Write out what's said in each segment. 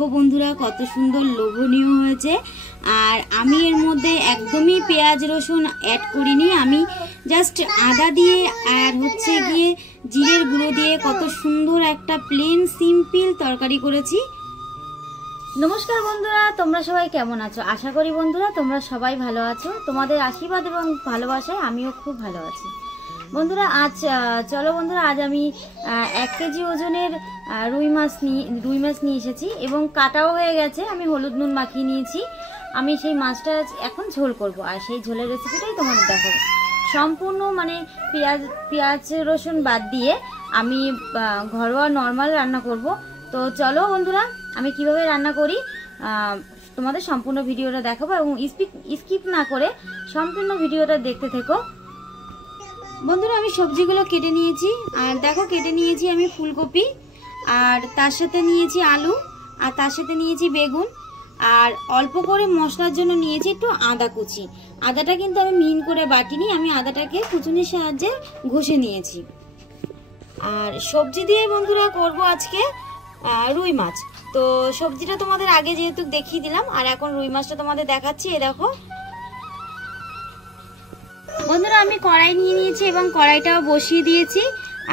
দেখো বন্ধুরা কত সুন্দর লোভনীয় হয়েছে। আর আমি এর মধ্যে একদমই পেঁয়াজ রসুন অ্যাড করিনি, আমি জাস্ট আদা দিয়ে আর হচ্ছে গিয়ে জিরের গুঁড়ো দিয়ে কত সুন্দর একটা প্লেন সিম্পল তরকারি করেছি। নমস্কার বন্ধুরা, তোমরা সবাই কেমন আছো? আশা করি বন্ধুরা তোমরা সবাই ভালো আছো। তোমাদের আশীর্বাদ এবং ভালোবাসায় আমিও খুব ভালো আছি। বন্ধুরা চলো বন্ধুরা, আজ আমি 1 কেজি ওজনের রুই মাছ নিয়ে এসেছি এবং কাটাও হয়ে গেছে। আমি হলুদ নুন মাখিয়ে নিয়েছি। আমি সেই মাছটা এখন ঝোল করব, আর সেই ঝোলের রেসিপিটাই তোমাদের দেখাবো। সম্পূর্ণ মানে পেঁয়াজ রসুন বাদ দিয়ে আমি ঘরোয়া নর্মাল রান্না করব। তো চলো বন্ধুরা, আমি কিভাবে রান্না করি তোমাদের সম্পূর্ণ ভিডিওটা দেখাবো এবং স্কিপ না করে সম্পূর্ণ ভিডিওটা দেখতে থেকো। বন্ধুরা, আমি সবজিগুলো কেটে নিয়েছি, আর দেখো কেটে নিয়েছি আমি ফুলকপি, আর তার সাথে নিয়েছি আলু, আর তার সাথে নিয়েছি বেগুন, আর অল্প করে মশলার জন্য নিয়েছি একটু আদা কুচি। আদাটা কিন্তু আমি মিহিন করে বাটিনি, আমি আদাটাকে কুচুনির সাহায্যে ঘষে নিয়েছি। আর সবজি দিয়ে বন্ধুরা করব আজকে রুই মাছ। তো সবজিটা তোমাদের আগে যেহেতু দেখিয়ে দিলাম, আর এখন রুই মাছটা তোমাদের দেখাচ্ছি। এ দেখো বন্ধুরা, আমি কড়াই নিয়ে নিয়েছি এবং কড়াইটাও বসিয়ে দিয়েছি,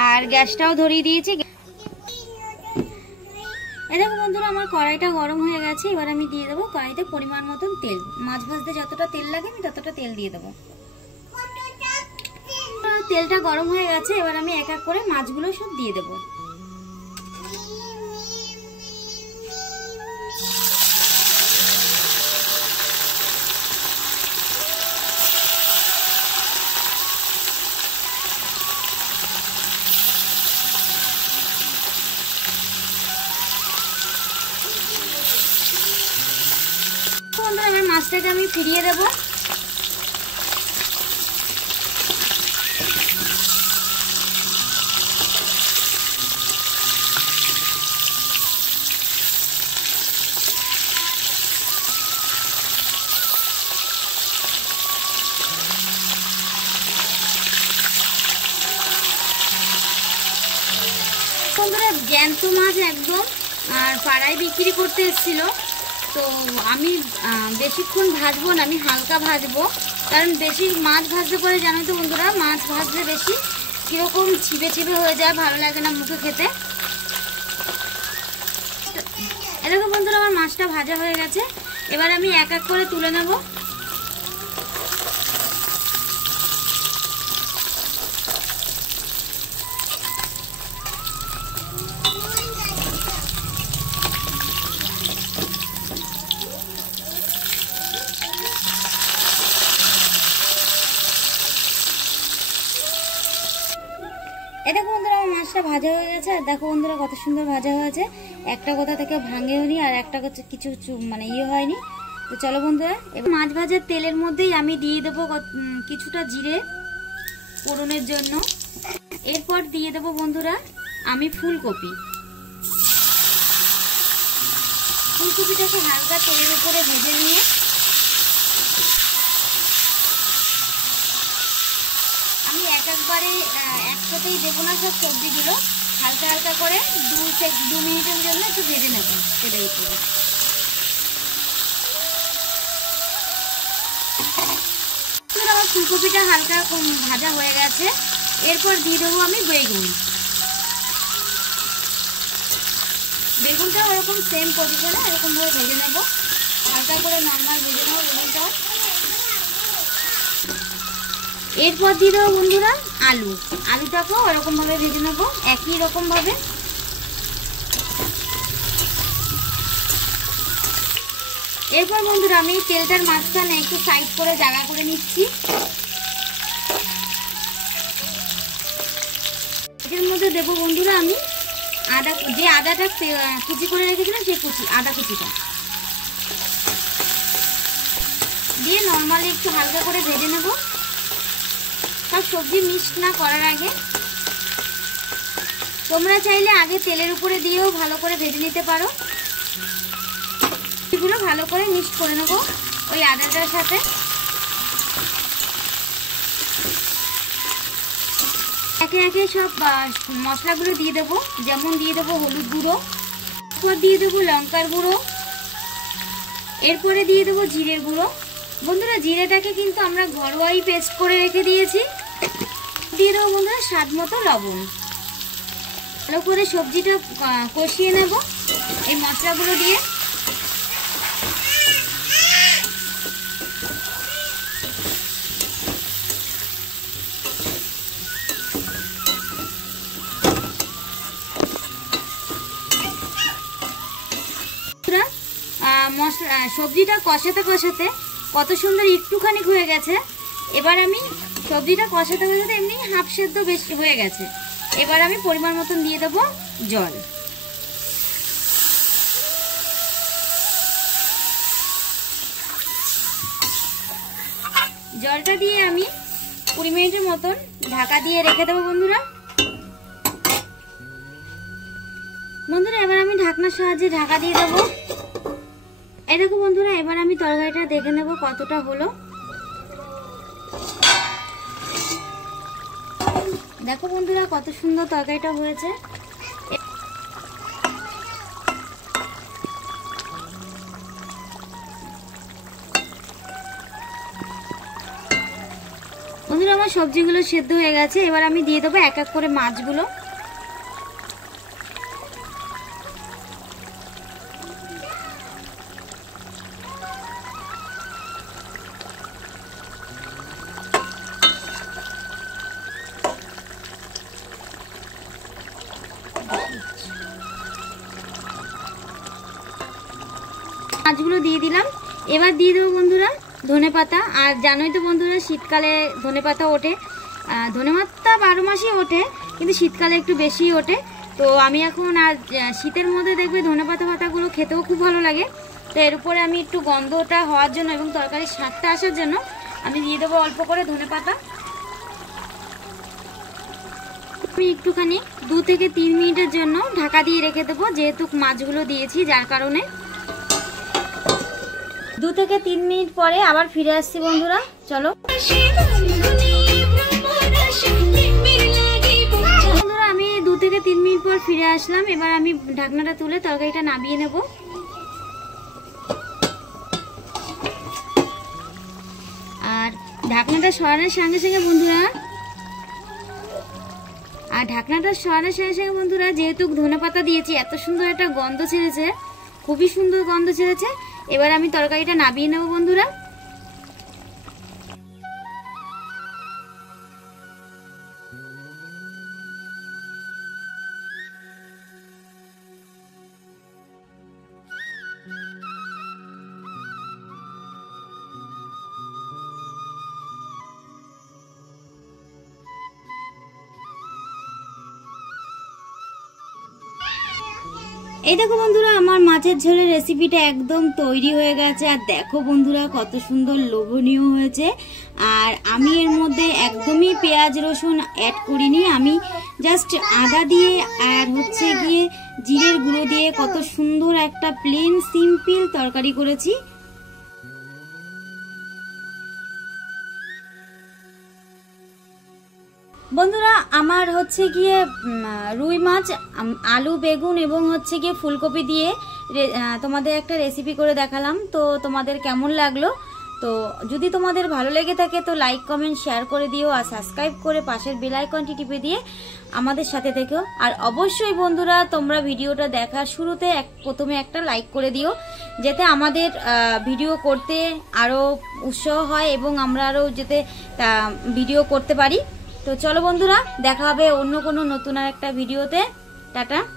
আর গ্যাসটাও ধরিয়ে দিয়েছি। দেখো বন্ধুরা, আমার কড়াইটা গরম হয়ে গেছে। এবার আমি দিয়ে দেবো কড়াইতে পরিমাণ মতন তেল। মাছ ভাজতে যতটা তেল লাগে আমি ততটা তেল দিয়ে দেবো। তেলটা গরম হয়ে গেছে, এবার আমি এক এক করে মাছগুলো সব দিয়ে দেবো। এবার মাছটাকে আমি ফিরিয়ে দেবো। বন্ধুরা, জ্যান্ত মাছ একদম, আর পাড়ায় বিক্রি করতে এসেছিল। তো আমি বেশিক্ষণ ভাজবো না, আমি হালকা ভাজবো, কারণ বেশি মাছ ভাজতে পরে জানো তো বন্ধুরা, মাছ ভাজলে বেশি কিরকম ছিপে ছিপে হয়ে যায়, ভালো লাগে না মুখে খেতে। এরকম বন্ধুরা, আমার মাছটা ভাজা হয়ে গেছে। এবার আমি এক এক করে তুলে নেব। দেখো বন্ধুরা, আমার মাছটা ভাজা হয়ে গেছে। আর দেখো বন্ধুরা কত সুন্দর ভাজা হয়েছে, একটা কথা থেকে ভাঙেও নি, আর একটা কিছু মানে হয়নি। তো চলো বন্ধুরা, এবার মাছ ভাজার তেলের মধ্যেই আমি দিয়ে দেবো কিছুটা জিরে ফোড়নের জন্য। এরপর দিয়ে দেবো বন্ধুরা আমি ফুলকপিটাকে হালকা তেলের উপরে ভেজে নিয়ে আমি একবারে একসাথেই দেবো না, সব সবজিগুলো হালকা হালকা করে 2 মিনিটের জন্য একটু ভেজে নেবো তেলের উপরে। আমার ফুলকপিটা হালকা ভাজা হয়ে গেছে। এরপর দিয়ে দেবো আমি বেগুনটা ওরকম সেম পজিশনে এরকম ভাবে ভেজে নেবো, হালকা করে নর্মাল ভেজে নেবো বেগুনটাও। এরপর দিয়ে দেবো বন্ধুরা আলুটাকেও ওরকম ভাবে ভেজে নেবো, একই রকম ভাবে। এরপর বন্ধুরা আমি তেলটার মাঝখানে একটু সাইড করে জায়গা করে নিচ্ছি। এর মধ্যে দেবো বন্ধুরা আমি আদাটা কুচি করে রেখেছিলাম, সেই আদা কুচিটা দিয়ে নর্মালি একটু হালকা করে ভেজে নেবো, সব সবজি মিক্স না করার আগে। তোমরা চাইলে আগে তেলের উপরে দিয়েও ভালো করে ভেজে নিতে পারো। এগুলো ভালো করে মিক্স করে নেবো ওই আদাটার সাথে। একে একে সব মশলাগুলো দিয়ে দেবো, যেমন দিয়ে দেবো হলুদ গুঁড়ো, এরপর দিয়ে দেবো লঙ্কার গুঁড়ো, এরপরে দিয়ে দেবো জিরের গুঁড়ো। বন্ধুরা জিরেটাকে কিন্তু আমরা ঘরোয়াই পেস্ট করে রেখে দিয়েছি। দিয়ে দেবো বন্ধুরা স্বাদ মতো লবণ। ভালো করে সবজিটা কষিয়ে নেব এই মশলাগুলো দিয়ে। মশলা সবজিটা কষাতে কষাতে কত সুন্দর একটুখানি হয়ে গেছে। এবার আমি সবজিটা কষাতে কষাতে এমনি হাফ সেদ্ধ বেশি হয়ে গেছে। এবার আমি পরিমাণ মতন দিয়ে দেবো জল। জলটা দিয়ে আমি 20 মিনিটের মতন ঢাকা দিয়ে রেখে দেবো বন্ধুরা। এবার আমি ঢাকনার সাহায্যে ঢাকা দিয়ে দেবো। এই দেখো বন্ধুরা, এবার আমি তরকারিটা দেখে নেব কতটা হলো। দেখো বন্ধুরা কত সুন্দর তরকারিটা হয়েছে। বন্ধুরা আমার সবজিগুলো সেদ্ধ হয়ে গেছে। এবার আমি দিয়ে দেবো এক এক করে মাছগুলো। মাছগুলো দিয়ে দিলাম। এবার দিয়ে দেবো বন্ধুরা ধনেপাতা। আর জানোই তো বন্ধুরা শীতকালে ধনেপাতা ওঠে। ধনেপাতা 12 মাসই ওঠে, কিন্তু শীতকালে একটু বেশি ওঠে। তো আমি এখন আর শীতের মধ্যে দেখবে ধনেপাতা পাতাগুলো খেতেও খুব ভালো লাগে। তো এর উপরে আমি একটু গন্ধটা হওয়ার জন্য এবং তরকারির স্বাদটা আসার জন্য আমি দিয়ে দেবো অল্প করে ধনেপাতা। আমি একটুখানি 2 থেকে 3 মিনিটের জন্য ঢাকা দিয়ে রেখে দেবো, যেহেতু মাছগুলো দিয়েছি যার কারণে। 2 থেকে 3 মিনিট পরে আবার ফিরে আসছি বন্ধুরা, চলো। বন্ধুরা আমি 2 থেকে 3 মিনিট পর ফিরে আসলাম। এবার আমি ঢাকনাটা তুলে তরকারিটা নামিয়ে নেব। আর ঢাকনাটা সরানোর সঙ্গে সঙ্গে বন্ধুরা যেহেতু ধনেপাতা দিয়েছি এত সুন্দর একটা গন্ধ ছেড়েছে, খুবই সুন্দর গন্ধ ছেড়েছে। এবার আমি তরকারিটা নামিয়ে নেব বন্ধুরা। এই দেখো বন্ধুরা আমার মাছের ঝোলের রেসিপিটা একদম তৈরি হয়ে গেছে। আর দেখো বন্ধুরা কত সুন্দর লোভনীয় হয়েছে। আর আমি এর মধ্যে একদমই পেঁয়াজ রসুন অ্যাড করিনি, আমি জাস্ট আদা দিয়ে আর হচ্ছে গিয়ে জিরের গুঁড়ো দিয়ে কত সুন্দর একটা প্লেন সিম্পল তরকারি করেছি। বন্ধুরা আমার হচ্ছে গিয়ে রুই মাছ, আলু, বেগুন এবং হচ্ছে গিয়ে ফুলকপি দিয়ে তোমাদের একটা রেসিপি করে দেখালাম। তো তোমাদের কেমন লাগলো? তো যদি তোমাদের ভালো লেগে থাকে তো লাইক কমেন্ট শেয়ার করে দিও, আর সাবস্ক্রাইব করে পাশের বেল আইকনটি টিপে দিয়ে আমাদের সাথে থেকো। আর অবশ্যই বন্ধুরা তোমরা ভিডিওটা দেখার শুরুতে প্রথমে একটা লাইক করে দিও, যাতে আমাদের ভিডিও করতে আরও উৎসাহ হয় এবং আমরা আরও যাতে ভিডিও করতে পারি। তো চলো বন্ধুরা, দেখা হবে অন্য কোনো নতুন আর একটা ভিডিওতে। টাটা।